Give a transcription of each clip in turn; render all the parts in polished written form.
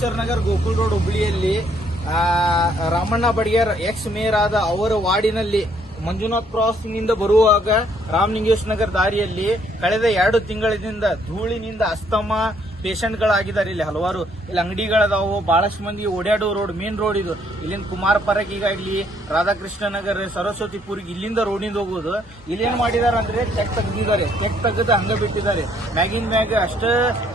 Basaveshwara Nagar Gokul road ಹುಬ್ಬಳ್ಳಿಯಲ್ಲಿ Ramanna Badiger X mayor ಆದ ಅವರ ವಾರ್ಡಿನಲ್ಲಿ ಮಂಜುನಾಥ್ ಕ್ರಾಸ್ ನಿಂದ ಬರುವಾಗ ರಾಮಲಿಂಗೇಶ್ ನಗರ್ ದಾರಿಯಲ್ಲಿ ಕಳೆದ 2 ತಿಂಗಳಿಂದ ಧೂಳಿನಿಂದ ಅಸ್ತಮ ಪೇಷಂಟ್ಗಳಾಗಿದ್ದಾರೆ. ಇಲ್ಲಿ ಹಲವಾರು ಇಲ್ಲಿ ಅಂಗಡಿಗಳದಾವು, ಬಹಳಷ್ಟು ಮಂದಿ ಓಡಾಡೋ ರೋಡ್, ಮೇನ್ ರೋಡ್ ಇದು. ಇಲ್ಲಿಂದ ಕುಮಾರ ಪರಕಿಗಾಗ್ಲಿ, ರಾಧಾಕೃಷ್ಣ ನಗರ್, ಸರಸ್ವತಿಪುರಿಗೆ ಇಲ್ಲಿಂದ ರೋಡಿಂದ ಹೋಗೋದು. ಇಲ್ಲೇನ್ ಮಾಡಿದಾರೆ ಅಂದ್ರೆ ಚೆಕ್ ತೆಗ್ದಿದ್ದಾರೆ. ಚೆಕ್ ತೆಗೆದು ಹಂಗ ಬಿಟ್ಟಿದ್ದಾರೆ. ಮ್ಯಾಗಿನ್ ಮ್ಯಾಗ ಅಷ್ಟ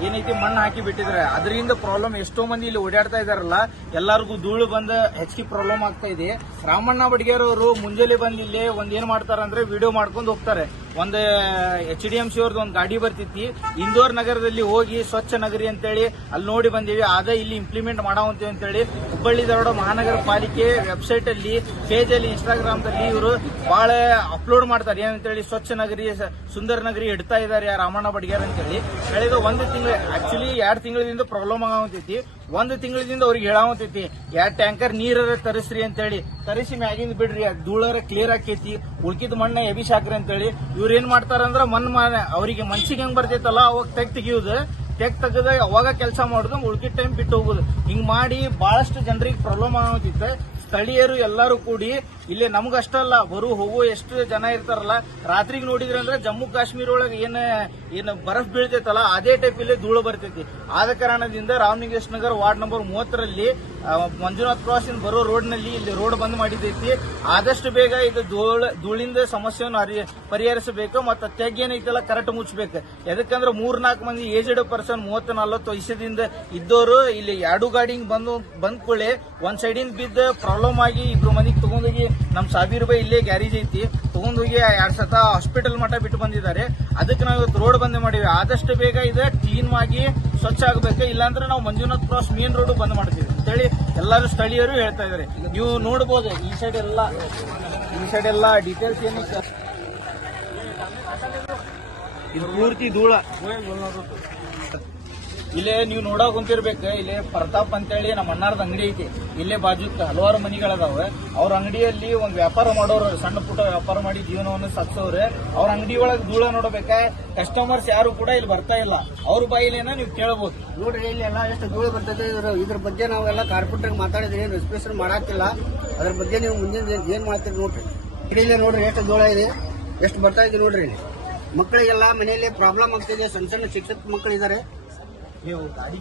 ಏನೈತಿ ಮಣ್ಣು ಹಾಕಿ ಬಿಟ್ಟಿದ್ದಾರೆ. ಅದರಿಂದ ಪ್ರಾಬ್ಲಮ್ ಎಷ್ಟೋ ಮಂದಿ ಇಲ್ಲಿ ಓಡಾಡ್ತಾ ಇದಾರಲ್ಲ, ಎಲ್ಲರಿಗೂ ಧೂಳು ಬಂದ ಹೆಚ್ಚಿಗೆ ಪ್ರಾಬ್ಲಮ್ ಆಗ್ತಾ ಇದೆ. ರಾಮಣ್ಣ ಬಡಿಗೇರ್ ಅವರು ಮುಂಜಾನೆ ಬಂದು ಇಲ್ಲಿ ಏನ್ ಮಾಡ್ತಾರ ಅಂದ್ರೆ ವಿಡಿಯೋ ಮಾಡ್ಕೊಂಡು ಹೋಗ್ತಾರೆ. ಒಂದು HDMC ಅವ್ರದ್ದು ಒಂದು ಗಾಡಿ ಬರ್ತಿತ್ತು. ಇಂದೋರ್ ನಗರದಲ್ಲಿ ಹೋಗಿ ಸ್ವಚ್ಛ ನಗರಿ ಅಂತೇಳಿ ಅಲ್ಲಿ ನೋಡಿ ಬಂದೀವಿ. ಅದ ಇಲ್ಲಿ ಇಂಪ್ಲಿಮೆಂಟ್ ಮಾಡಾವಂತೀವಿ ಅಂತೇಳಿ ಹುಬ್ಬಳ್ಳಿ ಧಾರವಾಡ ಮಹಾನಗರ ಪಾಲಿಕೆ ವೆಬ್ಸೈಟ್ ಅಲ್ಲಿ, ಪೇಜ್ ಅಲ್ಲಿ, ಇನ್ಸ್ಟಾಗ್ರಾಮ್ ದಲ್ಲಿ ಇವರು ಬಹಳ ಅಪ್ಲೋಡ್ ಮಾಡ್ತಾರೆ. ಏನಂತೇಳಿ ಸ್ವಚ್ಛ ನಗರಿ, ಸುಂದರ ನಗರಿ ಇಡ್ತಾ ಇದ್ದಾರೆ ರಾಮಣ್ಣ ಬಡಿಗೇರ್ ಅಂತೇಳಿ. ಕಳೆದ 1 ತಿಂಗಳು, ಆಕ್ಚುಲಿ 2 ತಿಂಗಳಿಂದ ಪ್ರಾಬ್ಲಮ್ ಆಗವಂತೈತಿ. 1 ತಿಂಗಳಿಂದ ಅವ್ರಿಗೆ ಹೇಳಾವಂತೈತಿ 2 ಟ್ಯಾಂಕರ್ ನೀರರ ತರಿಸ್ರಿ ಅಂತೇಳಿ. ತರಿಸಿ ಮ್ಯಾಗಿಂದ ಬಿಡ್ರಿ, ಧೂಳರ ಕ್ಲಿಯರ್ ಆಕೈತಿ, ಉಳ್ಕಿದ ಮಣ್ಣ ಎಬಿಸಾಕ್ರಿ ಅಂತೇಳಿ. ಇವ್ರು ಏನ್ ಮಾಡ್ತಾರಂದ್ರ ಅವ್ರಿಗೆ ಮನ್ಸಿಗೆ ಹೆಂಗ್ ಬರ್ತೈತಲ್ಲ ಅವಾಗ ತೆಗಿಯೋದು, ತೆಗೆದ ಅವಾಗ ಕೆಲಸ ಮಾಡುದು, ಉಳ್ಕಿದ ಟೈಮ್ ಬಿಟ್ಟು ಹೋಗುದು. ಹಿಂಗ್ ಮಾಡಿ ಬಹಳಷ್ಟು ಜನರಿಗೆ ಪ್ರಾಬ್ಲಮ್ ಆಗುತ್ತಿತ್ತು. ಸ್ಥಳೀಯರು ಎಲ್ಲರೂ ಕೂಡಿ ಇಲ್ಲಿ ನಮ್ಗಷ್ಟಲ್ಲ, ಬರು ಹೋಗೋ ಎಷ್ಟು ಜನ ಇರ್ತಾರಲ್ಲ, ರಾತ್ರಿಗೆ ನೋಡಿದ್ರೆ ಅಂದ್ರೆ ಜಮ್ಮು ಕಾಶ್ಮೀರ ಒಳಗೆ ಏನ್ ಬರಫ್ ಬೀಳ್ತೈತಲ್ಲ ಅದೇ ಟೈಪ್ ಇಲ್ಲಿ ಧೂಳು ಬರ್ತೈತಿ. ಆದ ಕಾರಣದಿಂದ ರಾಮಲಿಂಗೇಶ್ ನಗರ್ ವಾರ್ಡ್ ನಂಬರ್ 30ರಲ್ಲಿ ಮಂಜುನಾಥ್ ಕ್ರಾಸ್ ಇಂದ ಬರೋ ರೋಡ್ ನಲ್ಲಿ ಇಲ್ಲಿ ರೋಡ್ ಬಂದ್ ಮಾಡಿದೈತಿ. ಆದಷ್ಟು ಬೇಗ ಇದು ಧೂಳಿಂದ ಸಮಸ್ಯೆಯನ್ನು ಪರಿಹರಿಸಬೇಕು. ಮತ್ತು ತೆಗ್ ಏನೈತಲ್ಲ ಕರೆಕ್ಟ್ ಮುಚ್ಚಬೇಕು. ಯಾಕಂದ್ರೆ 3-4 ಮಂದಿ ಏಜ್ಡ್ ಪರ್ಸನ್ 30-40 ವಯಸ್ಸದಿಂದ ಇದ್ದವರು ಇಲ್ಲಿ 2 ಗಾಡಿ ಬಂದ್ ಕೂಡಲೇ ಒಂದ್ ಸೈಡಿಂದ ಬಿದ್ದ ಪ್ರಾಬ್ಲಮ್ ಆಗಿ 2 ಮಂದಿಗೆ ತಗೊಂಡೋಗಿ ನಮ್ ಸಾಬೀರ್ ಬೈ ಇಲ್ಲೇ ಗ್ಯಾರೇಜ್ ಐತಿ ತಗೊಂಡೋಗಿ 2 ಸತ ಹಾಸ್ಪಿಟಲ್ ಮಟ್ಟ ಬಿಟ್ಟು ಬಂದಿದ್ದಾರೆ. ಅದಕ್ಕೆ ನಾವು ಇವತ್ತು ರೋಡ್ ಬಂದ್ ಮಾಡಿವಿ. ಆದಷ್ಟು ಬೇಗ ಇದು ಕ್ಲೀನ್ ಆಗಿ ಸ್ವಚ್ಛ ಆಗಬೇಕು. ಇಲ್ಲಾಂದ್ರೆ ನಾವು ಮಂಜುನಾಥ್ ಕ್ರಾಸ್ ಮೇನ್ ರೋಡ್ ಬಂದ್ ಮಾಡ್ತೀವಿ ಅಂತೇಳಿ ಎಲ್ಲರೂ ಸ್ಥಳೀಯರು ಹೇಳ್ತಾ ಇದ್ದಾರೆ. ನೀವು ನೋಡಬಹುದು ಈ ಸೈಡ್ ಎಲ್ಲ ಡೀಟೇಲ್ಸ್ ಏನಿತ್ತು, ಇದು ಪೂರ್ತಿ ಧೂಳ. ಇಲ್ಲೇ ನೀವು ನೋಡಕ್ ಕುಂತಿರ್ಬೇಕು. ಇಲ್ಲೇ ಪ್ರತಾಪ್ ಅಂತೇಳಿ ನಮ್ಮ ಅಣ್ಣಾರ್ದ ಅಂಗಡಿ ಐತಿ. ಇಲ್ಲೇ ಬಾಜುಕ್ ಹಲವಾರು ಮನಿಗಳದಾವ. ಅವ್ರ ಅಂಗಡಿಯಲ್ಲಿ ಒಂದ್ ವ್ಯಾಪಾರ ಮಾಡೋರು, ಸಣ್ಣ ಪುಟ್ಟ ವ್ಯಾಪಾರ ಮಾಡಿ ಜೀವನವನ್ನು ಸಾಗಿಸೋರು. ಅವ್ರ ಅಂಗಡಿ ಒಳಗೆ ಧೂಳ ನೋಡ್ಬೇಕ. ಕಸ್ಟಮರ್ಸ್ ಯಾರು ಕೂಡ ಇಲ್ಲಿ ಬರ್ತಾ ಇಲ್ಲ. ಅವ್ರ ಬಾಯಿಲೇನ ನೀವು ಕೇಳಬಹುದು. ನೋಡ್ರಿ ಇಲ್ಲಿ ಎಲ್ಲ ಎಷ್ಟು ಧೂಳು ಬರ್ತದೆ. ಇದ್ರ ಬಗ್ಗೆ ನಾವೆಲ್ಲ ಕಾರ್ಪೊರೇಟರ್ ಮಾತಾಡಿದ್ರಿ, ರೆಸ್ಪಿರೇಷನ್ ಮಾಡಾಕಿಲ್ಲ. ಅದ್ರ ಬಗ್ಗೆ ನೀವು ಮುಂದಿನ ಏನ್ ಮಾಡ್ತೀರಿ ನೋಡ್ರಿ. ಇಲ್ಲೇ ನೋಡ್ರಿ ಎಷ್ಟು ಧೂಳ ಇದೆ, ಎಷ್ಟು ಬರ್ತಾ ಇದೆ ನೋಡ್ರಿ. ಮಕ್ಕಳಿಗೆಲ್ಲ ಮನೆಯಲ್ಲಿ ಪ್ರಾಬ್ಲಮ್ ಆಗ್ತಿದೆ. ಸಣ್ಣ ಸಣ್ಣ ಶಿಕ್ಷಕ ಮಕ್ಕಳಿದ್ದಾರೆ. ಗಾಡಿ